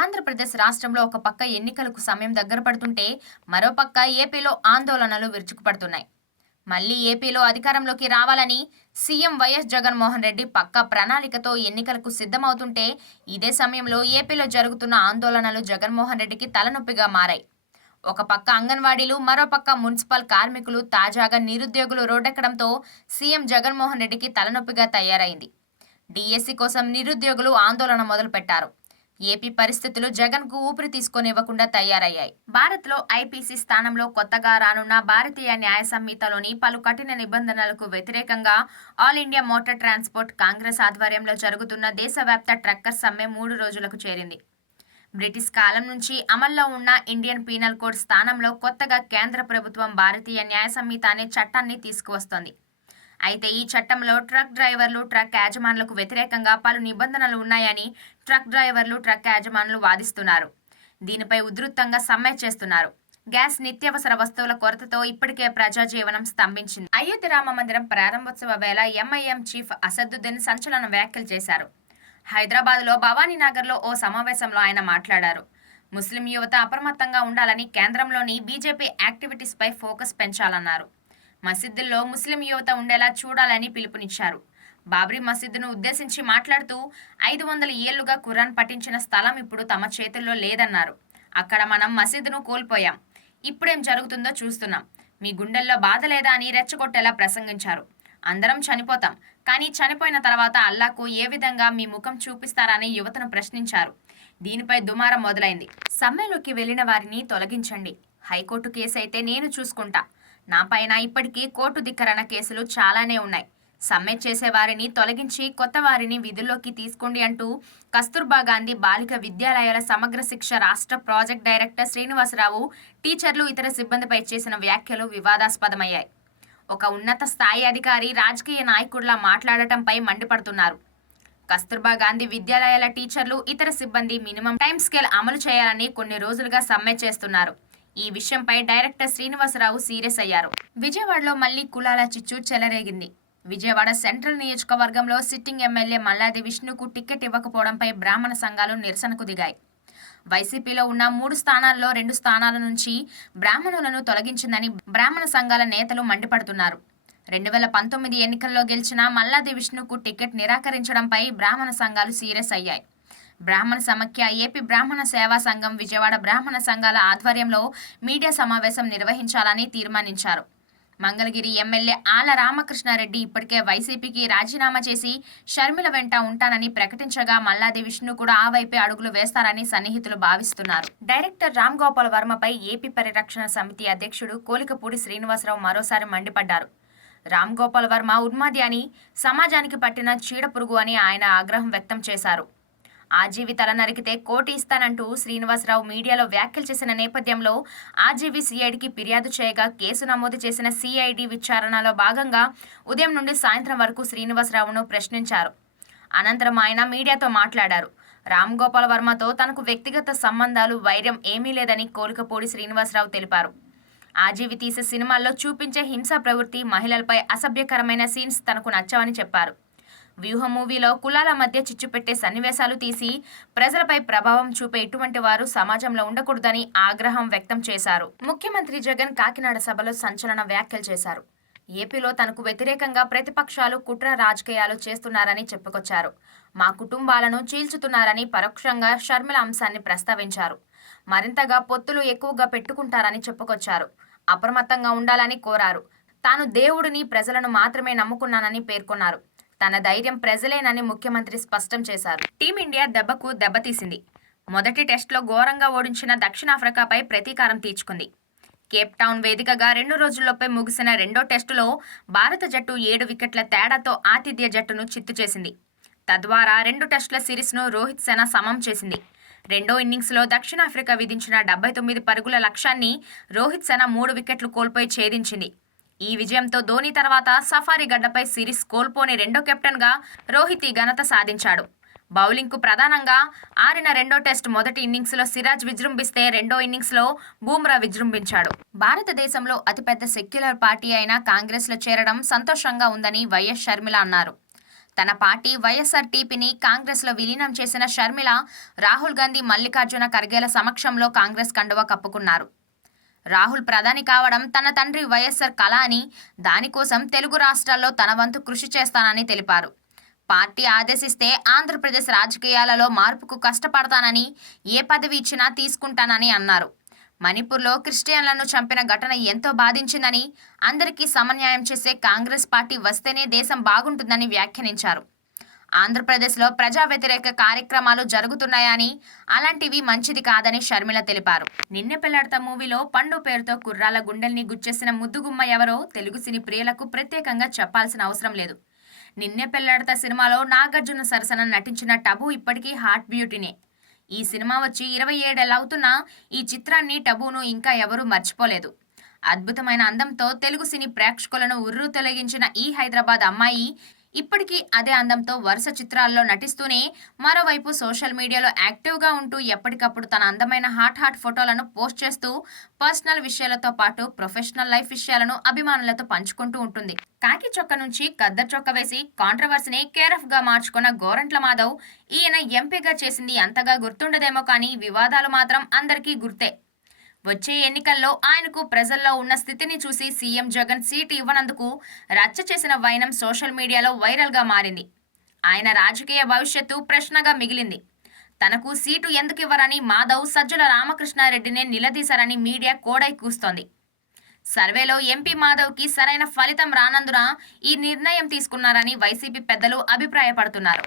ఆంధ్రప్రదేశ్ రాష్ట్రంలో ఒక పక్క ఎన్నికలకు సమయం దగ్గర పడుతుంటే మరోపక్క ఏపీలో ఆందోళనలు విరుచుకుపడుతున్నాయి. మళ్ళీ ఏపీలో అధికారంలోకి రావాలని సీఎం వైఎస్ జగన్మోహన్ రెడ్డి పక్క ప్రణాళికతో ఎన్నికలకు సిద్ధమవుతుంటే ఇదే సమయంలో ఏపీలో జరుగుతున్న ఆందోళనలు జగన్మోహన్ రెడ్డికి తలనొప్పిగా మారాయి. ఒక పక్క అంగన్వాడీలు మరోపక్క మున్సిపల్ కార్మికులు తాజాగా నిరుద్యోగులు రోడ్డెక్కడంతో సీఎం జగన్మోహన్ రెడ్డికి తలనొప్పిగా తయారైంది. డిఎస్సి కోసం నిరుద్యోగులు ఆందోళన మొదలుపెట్టారు. ఏపీ పరిస్థితులు జగన్కు ఊపిరి తీసుకొనివ్వకుండా తయారయ్యాయి. భారత్లో ఐపీసీ స్థానంలో కొత్తగా రానున్న భారతీయ న్యాయ సంహితలోని పలు కఠిన నిబంధనలకు వ్యతిరేకంగా all India motor transport congress ఆధ్వర్యంలో జరుగుతున్న దేశవ్యాప్త ట్రక్కర్ సమ్మె మూడు రోజులకు చేరింది. బ్రిటిష్ కాలం నుంచి అమల్లో ఉన్న ఇండియన్ పీనల్ కోడ్ స్థానంలో కొత్తగా కేంద్ర ప్రభుత్వం భారతీయ న్యాయ సంహిత అనే చట్టాన్ని తీసుకువస్తోంది. అయితే ఈ చట్టంలో ట్రక్ డ్రైవర్లు ట్రక్ యాజమాన్లకు వ్యతిరేకంగా పలు నిబంధనలు ఉన్నాయని ట్రక్ డ్రైవర్లు ట్రక్ యాజమానులు వాదిస్తున్నారు. దీనిపై ఉధృతంగా సమ్మె చేస్తున్నారు. గ్యాస్ నిత్యావసర వస్తువుల కొరతతో ఇప్పటికే ప్రజాజీవనం స్తంభించింది. అయోధ్య రామ మందిరం ప్రారంభోత్సవ వేళ ఎంఐఎం చీఫ్ అసదుద్దీన్ సంచలన వ్యాఖ్యలు చేశారు. హైదరాబాద్లో భవానీనగర్లో ఓ సమావేశంలో ఆయన మాట్లాడారు. ముస్లిం యువత అప్రమత్తంగా ఉండాలని కేంద్రంలోని బీజేపీ యాక్టివిటీస్పై ఫోకస్ పెంచాలన్నారు. మసీదుల్లో ముస్లిం యువత ఉండేలా చూడాలని పిలుపునిచ్చారు. బాబ్రీ మసీదును ఉద్దేశించి మాట్లాడుతూ ఐదు వందల ఏళ్ళుగా ఖురాన్ పఠించిన స్థలం ఇప్పుడు తమ చేతుల్లో లేదన్నారు. అక్కడ మనం మసీదును కోల్పోయాం. ఇప్పుడేం జరుగుతుందో చూస్తున్నాం. మీ గుండెల్లో బాధ లేదా అని రెచ్చగొట్టేలా ప్రసంగించారు. అందరం చనిపోతాం. కానీ చనిపోయిన తర్వాత అల్లాకు ఏ విధంగా మీ ముఖం చూపిస్తారని యువతను ప్రశ్నించారు. దీనిపై దుమారం మొదలైంది. సమ్మెలోకి వెళ్ళిన వారిని తొలగించండి. హైకోర్టు కేసు అయితే నేను చూసుకుంటా. నా పైన ఇప్పటికీ కోర్టు ధిక్కరణ కేసులు చాలానే ఉన్నాయి. సమ్మె చేసే వారిని తొలగించి కొత్త వారిని విధుల్లోకి తీసుకోండి అంటూ కస్తూర్బా గాంధీ బాలిక విద్యాలయాల సమగ్ర శిక్ష రాష్ట్ర ప్రాజెక్ట్ డైరెక్టర్ శ్రీనివాసరావు టీచర్లు ఇతర సిబ్బందిపై చేసిన వ్యాఖ్యలు వివాదాస్పదమయ్యాయి. ఒక ఉన్నత స్థాయి అధికారి రాజకీయ నాయకుడిలా మాట్లాడటంపై మండిపడుతున్నారు. కస్తూర్బా గాంధీ విద్యాలయాల టీచర్లు ఇతర సిబ్బంది మినిమం టైం స్కేల్ అమలు చేయాలని కొన్ని రోజులుగా సమ్మె చేస్తున్నారు. ఈ విషయంపై డైరెక్టర్ శ్రీనివాసరావు సీరియస్ అయ్యారు. విజయవాడలో మళ్ళీ కులాల చిచ్చు చెలరేగింది. విజయవాడ సెంట్రల్ నియోజకవర్గంలో సిట్టింగ్ ఎమ్మెల్యే మల్లాది విష్ణుకు టికెట్ ఇవ్వకపోవడంపై బ్రాహ్మణ సంఘాలు నిరసనకు దిగాయి. వైసీపీలో ఉన్న మూడు స్థానాల్లో రెండు స్థానాల నుంచి బ్రాహ్మణులను తొలగించిందని బ్రాహ్మణ సంఘాల నేతలు మండిపడుతున్నారు. రెండు వేల పంతొమ్మిది ఎన్నికల్లో గెలిచిన మల్లాది విష్ణుకు టికెట్ నిరాకరించడంపై బ్రాహ్మణ సంఘాలు సీరియస్ అయ్యాయి. బ్రాహ్మణ సమాఖ్య ఏపీ బ్రాహ్మణ సేవా సంఘం విజయవాడ బ్రాహ్మణ సంఘాల ఆధ్వర్యంలో మీడియా సమావేశం నిర్వహించాలని తీర్మానించారు. మంగళగిరి ఎమ్మెల్యే ఆల రామకృష్ణారెడ్డి ఇప్పటికే వైసీపీకి రాజీనామా చేసి షర్మిల వెంట ఉంటానని ప్రకటించగా మల్లాది విష్ణు కూడా ఆ వైపే అడుగులు వేస్తారని సన్నిహితులు భావిస్తున్నారు. డైరెక్టర్ రామ్ గోపాల్ వర్మపై ఏపీ పరిరక్షణ సమితి అధ్యక్షుడు కోలికపూడి శ్రీనివాసరావు మరోసారి మండిపడ్డారు. రామ్ గోపాల్ వర్మ ఉన్మాది అని సమాజానికి పట్టిన చీడపురుగు అని ఆయన ఆగ్రహం వ్యక్తం చేశారు. ఆజీవి తల నరికితే కోటి ఇస్తానంటూ శ్రీనివాసరావు మీడియాలో వ్యాఖ్యలు చేసిన నేపథ్యంలో ఆజీవి సిఐడికి ఫిర్యాదు చేయగా కేసు నమోదు చేసిన సిఐడి విచారణలో భాగంగా ఉదయం నుండి సాయంత్రం వరకు శ్రీనివాసరావును ప్రశ్నించారు. అనంతరం ఆయన మీడియాతో మాట్లాడారు. రామ్ గోపాల్ వర్మతో తనకు వ్యక్తిగత సంబంధాలు వైర్యం ఏమీ లేదని కోలికపూడి శ్రీనివాసరావు తెలిపారు. ఆజీవి తీసే సినిమాల్లో చూపించే హింసా ప్రవృత్తి మహిళలపై అసభ్యకరమైన సీన్స్ తనకు నచ్చవని చెప్పారు. వ్యూహ మూవీలో కులాల మధ్య చిచ్చు పెట్టే సన్నివేశాలు తీసి ప్రజలపై ప్రభావం చూపే ఇటువంటి వారు సమాజంలో ఉండకూడదని ఆగ్రహం వ్యక్తం చేశారు. ముఖ్యమంత్రి జగన్ కాకినాడ సభలో సంచలన వ్యాఖ్యలు చేశారు. ఏపీలో తనకు వ్యతిరేకంగా ప్రతిపక్షాలు కుట్ర రాజకీయాలు చేస్తున్నారని చెప్పుకొచ్చారు. మా కుటుంబాలను చీల్చుతున్నారని పరోక్షంగా షర్మిల అంశాన్ని ప్రస్తావించారు. మరింతగా పొత్తులు ఎక్కువగా పెట్టుకుంటారని చెప్పుకొచ్చారు. అప్రమత్తంగా ఉండాలని కోరారు. తాను దేవుడిని ప్రజలను మాత్రమే నమ్ముకున్నానని పేర్కొన్నారు. తన ధైర్యం ప్రజలేనని ముఖ్యమంత్రి స్పష్టం చేశారు. టీమిండియా దెబ్బకు దెబ్బతీసింది మొదటి టెస్టులో ఘోరంగా ఓడించిన దక్షిణాఫ్రికాపై ప్రతీకారం తీర్చుకుంది. కేప్ టౌన్ వేదికగా రెండు రోజుల్లోపై ముగిసిన రెండో టెస్టులో భారత జట్టు ఏడు వికెట్ల తేడాతో ఆతిథ్య జట్టును చిత్తు చేసింది. తద్వారా రెండు టెస్టుల సిరీస్ను రోహిత్ సేన సమం చేసింది. రెండో ఇన్నింగ్స్లో దక్షిణాఫ్రికా విధించిన డెబ్బై తొమ్మిది పరుగుల లక్ష్యాన్ని రోహిత్ సేన మూడు వికెట్లు కోల్పోయి ఛేదించింది. ఈ విజయంతో ధోని తర్వాత సఫారీ గడ్డపై సిరీస్ కోల్పోని రెండో కెప్టెన్గా రోహిత్ ఈ ఘనత సాధించాడు. బౌలింగ్కు ప్రధానంగా ఆరిన రెండో టెస్ట్ మొదటి ఇన్నింగ్స్లో సిరాజ్ విజృంభిస్తే రెండో ఇన్నింగ్స్లో బూమ్రా విజృంభించాడు. భారతదేశంలో అతిపెద్ద సెక్యులర్ పార్టీ అయిన కాంగ్రెస్లో చేరడం సంతోషంగా ఉందని వైఎస్ షర్మిల అన్నారు. తన పార్టీ వైఎస్ఆర్ టీపీని కాంగ్రెస్లో విలీనం చేసిన షర్మిల రాహుల్ గాంధీ మల్లికార్జున ఖర్గేల సమక్షంలో కాంగ్రెస్ కండువా కప్పుకున్నారు. రాహుల్ ప్రధాని కావడం తన తండ్రి వైఎస్ఆర్ కళ అని దానికోసం తెలుగు రాష్ట్రాల్లో తన వంతు కృషి చేస్తానని తెలిపారు. పార్టీ ఆదేశిస్తే ఆంధ్రప్రదేశ్ రాజకీయాలలో మార్పుకు కష్టపడతానని ఏ పదవి ఇచ్చినా తీసుకుంటానని అన్నారు. మణిపూర్లో క్రిస్టియన్లను చంపిన ఘటన ఎంతో బాధించిందని అందరికీ సమన్యాయం చేసే కాంగ్రెస్ పార్టీ వస్తేనే దేశం బాగుంటుందని వ్యాఖ్యానించారు. ఆంధ్రప్రదేశ్లో ప్రజా వ్యతిరేక కార్యక్రమాలు జరుగుతున్నాయని అలాంటివి మంచిది కాదని షర్మిల తెలిపారు. నిన్న పెళ్ళాడత మూవీలో పండు పేరుతో కుర్రాల గుండెల్ని గుచ్చేసిన ముద్దుగుమ్మ ఎవరో తెలుగు సినీ ప్రియులకు ప్రత్యేకంగా చెప్పాల్సిన అవసరం లేదు. నిన్నె పెళ్ళాడత సినిమాలో నాగార్జున సరసన నటించిన టబు ఇప్పటికీ హాట్ బ్యూటీనే. ఈ సినిమా వచ్చి ఇరవై ఏడేళ్ళు అవుతున్నా ఈ చిత్రాన్ని టబును ఇంకా ఎవరూ మర్చిపోలేదు. అద్భుతమైన అందంతో తెలుగు సినీ ప్రేక్షకులను ఉర్రు తొలగించిన ఈ హైదరాబాద్ అమ్మాయి ఇప్పటికీ అదే అందంతో వరుస చిత్రాల్లో నటిస్తూనే మరోవైపు సోషల్ మీడియాలో యాక్టివ్గా ఉంటూ ఎప్పటికప్పుడు తన అందమైన హాట్ హాట్ ఫోటోలను పోస్ట్ చేస్తూ పర్సనల్ విషయాలతో పాటు ప్రొఫెషనల్ లైఫ్ విషయాలను అభిమానులతో పంచుకుంటూ ఉంటుంది. కాకి చొక్క నుంచి కద్దర్ చొక్క వేసి కాంట్రవర్సీని కేరఫ్గా మార్చుకున్న గోరంట్ల మాధవ్ ఈయన ఎంపీగా చేసింది అంతగా గుర్తుండదేమో కానీ వివాదాలు మాత్రం అందరికీ గుర్తే. వచ్చే ఎన్నికల్లో ఆయనకు ప్రజల్లో ఉన్న స్థితిని చూసి సీఎం జగన్ సీటు ఇవ్వనందుకు రచ్చ చేసిన వైనం సోషల్ మీడియాలో వైరల్గా మారింది. ఆయన రాజకీయ భవిష్యత్తు ప్రశ్నగా మిగిలింది. తనకు సీటు ఎందుకు ఇవ్వరని మాధవ్ సజ్జల రామకృష్ణారెడ్డినే నిలదీశారని మీడియా కోడై కూస్తోంది. సర్వేలో ఎంపీ మాధవ్కి సరైన ఫలితం రానందున ఈ నిర్ణయం తీసుకున్నారని వైసీపీ పెద్దలు అభిప్రాయపడుతున్నారు.